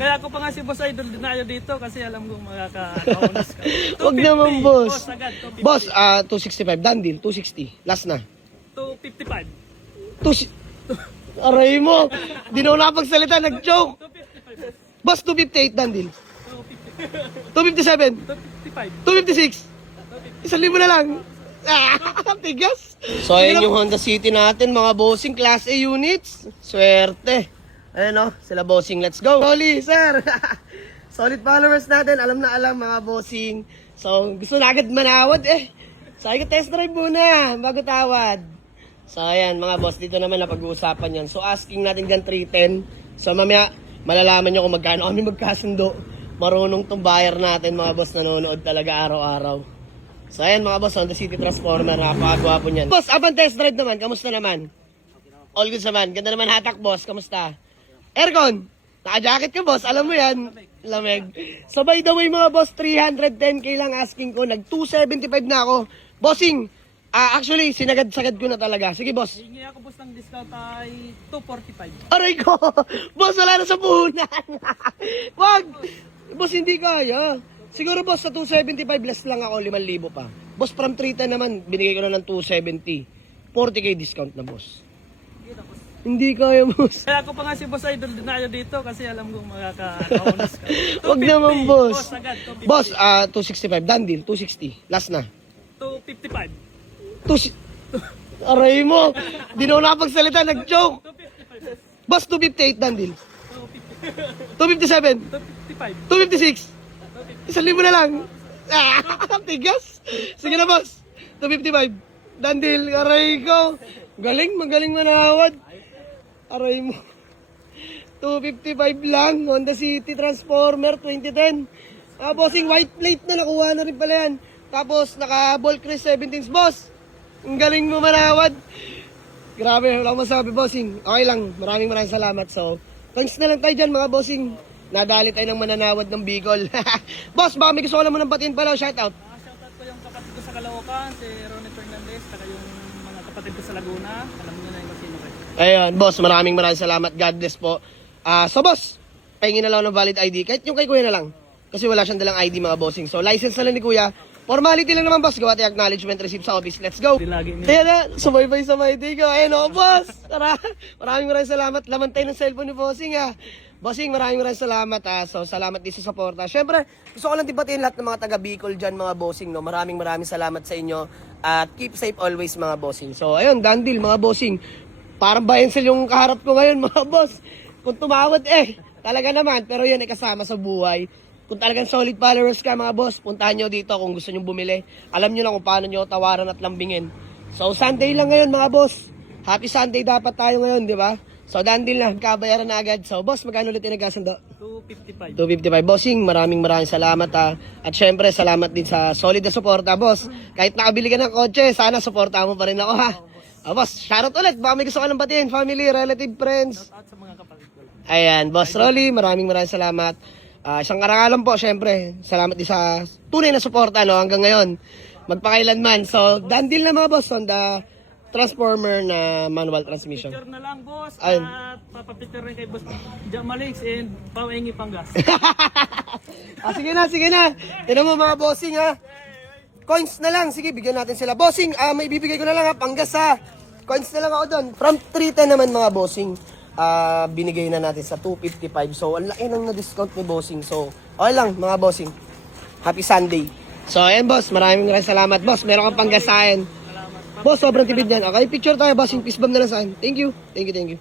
Kaya ako pa nga si Boss Idol dinayo dito kasi alam kong makaka-bonus ka. Wag naman, boss. Boss, agad, 250. Boss, 265. Done deal. 260. Last na. 255. Aray mo. Di na ako nakapagsalita. Nag-joke. 255. Boss, 258. Done deal. 250. 257. 256. 255. 1,000 na lang. Tigas. So, ayan yung Honda City natin, mga bossing Class A units. Swerte. Ayan o, sila bossing. Let's go. Solid, sir. Solid followers natin. Alam na alam, mga bossing. So, gusto na agad manawad eh. So, ay test drive muna bago tawad. So, ayan, mga boss, dito naman na pag-uusapan yan. So, asking natin dyan 310. So, mamaya, malalaman nyo kung magkano kami magkasundo. Marunong tong buyer natin, mga boss, nanonood talaga araw-araw. So, ayan, mga boss, Honda City Transformer, napakagwapo niyan. Boss, abang test drive naman, kamusta naman? All good naman. Ganda naman hatak, boss. Kamusta? Aircon. Naka-jacket ka, boss. Alam mo yan. Lamig. So, by the way, mga boss, 310k lang asking ko. Nag-275 na ako. Bossing, actually, sinagad-sagad ko na talaga. Sige, boss. Hingi ako boss ng discount ay 245. Aray ko! Boss, wala na sa puhunan. Wag! Boss, hindi kaya. Siguro, boss, sa 275 less lang ako, 5,000 pa. Boss, from 310 naman, binigay ko na ng 270. 40k discount na, boss. Hindi kaya, boss. Kaya ako pa nga si Boss Idol dinayo dito kasi alam kong makaka-bonus ka. Wag naman, boss. Boss, agad, 250. Boss, 265. Done deal. 260. Last na. 255. Aray mo. Di na ako nakapagsalita. Nag-joke. 255. Boss, 258. Done deal. 250. 257. 256. 1,000 na lang. Tigas. Sige na, boss. 255. Done deal. Aray ko. Magaling manawad. Aray mo. 255 lang. Honda City Transformer 2010. Bossing, white plate na. Nakuha na rin pala yan. Tapos, naka-ball crease 17s, boss. Ang galing mo manawad. Grabe, wala akong masabi, bossing. Okay lang. Maraming salamat. So, thanks na lang tayo dyan, mga bossing. Nadali tayo ng mananawad ng Bicol. Boss, baka may gusto ko lang mo ng batiin pala. Shoutout. Shoutout ko yung kapatid ko sa Caloocan, si Ronnie Fernandez, saka yung mga kapatid ko sa Laguna. Alam niyo na yung sino kayo. Ayun, boss, maraming salamat. God bless po. So, boss, pahingin na lang ng valid ID. Kahit yung kay kuya na lang. Kasi wala siyang dalang ID, mga bossing. So, license na lang ni kuya. Formality lang naman, boss. Gawa tayo acknowledgement receipt sa office. Let's go. Kaya na, sumaybay sa my day ko. Ayun, boss. Tara. Maraming salamat. Laman tayo ng cellphone ni bossing, ha. Bossing, maraming salamat, ha. So, salamat din sa suporta. Siyempre, gusto ko lang tibatiin lahat ng mga taga Bicol dyan, mga bossing, no. Maraming salamat sa inyo. At keep safe always, mga bossing. So, ayun, done deal, mga bossing. Parang bayan sila yung kaharap ko ngayon, mga boss. Kung tumawad, talaga naman. Pero yan ay kasama sa buhay. Kung talagang solid followers ka, mga boss, puntahan nyo dito kung gusto nyo bumili. Alam nyo na kung paano nyo tawaran at lambingin. So, Sunday lang ngayon, mga boss. Happy Sunday dapat tayo ngayon, di ba? So, done deal na. Kabayaran na agad. So, boss, magkano ulit yung nagkasundo? 255. 255. Bossing, maraming salamat, ha. At syempre, salamat din sa solid na suporta, boss. Kahit nakabili ka ng kotse, sana suporta mo pa rin ako, ha. Boss, shoutout ulit. Baka may gusto ka ng batiin. Family, relative, friends. Shoutout sa mga kapatid ko lang. Ayan, Boss Rolly, maraming salamat. Isang karangalan po, syempre. Salamat din sa tunay na suporta, no, hanggang ngayon. Magpakailanman. So, done deal na, mga boss, on the Transformer na manual transmission. Picture na lang, boss. Ayun. At papapicture rin kay Boss Jamalix and Pawengi Pangas. Sige na. Tinan mo, mga bossing, ha. Coins na lang. Sige, bigyan natin sila. Bossing, may bibigay ko na lang, ha. Panggas, ha. Coins na lang ako doon. From 310 naman, mga bossing. Binigay na natin sa 255. So, ang laki nang na-discount ni bossing. So, okay lang, mga bossing. Happy Sunday. So, ayan, boss. Maraming salamat. Boss, meron kang panggas sa akin. Boss, sobrang tipid yan. Okay, picture tayo, bossing. Peace bomb na lang sa akin. Thank you.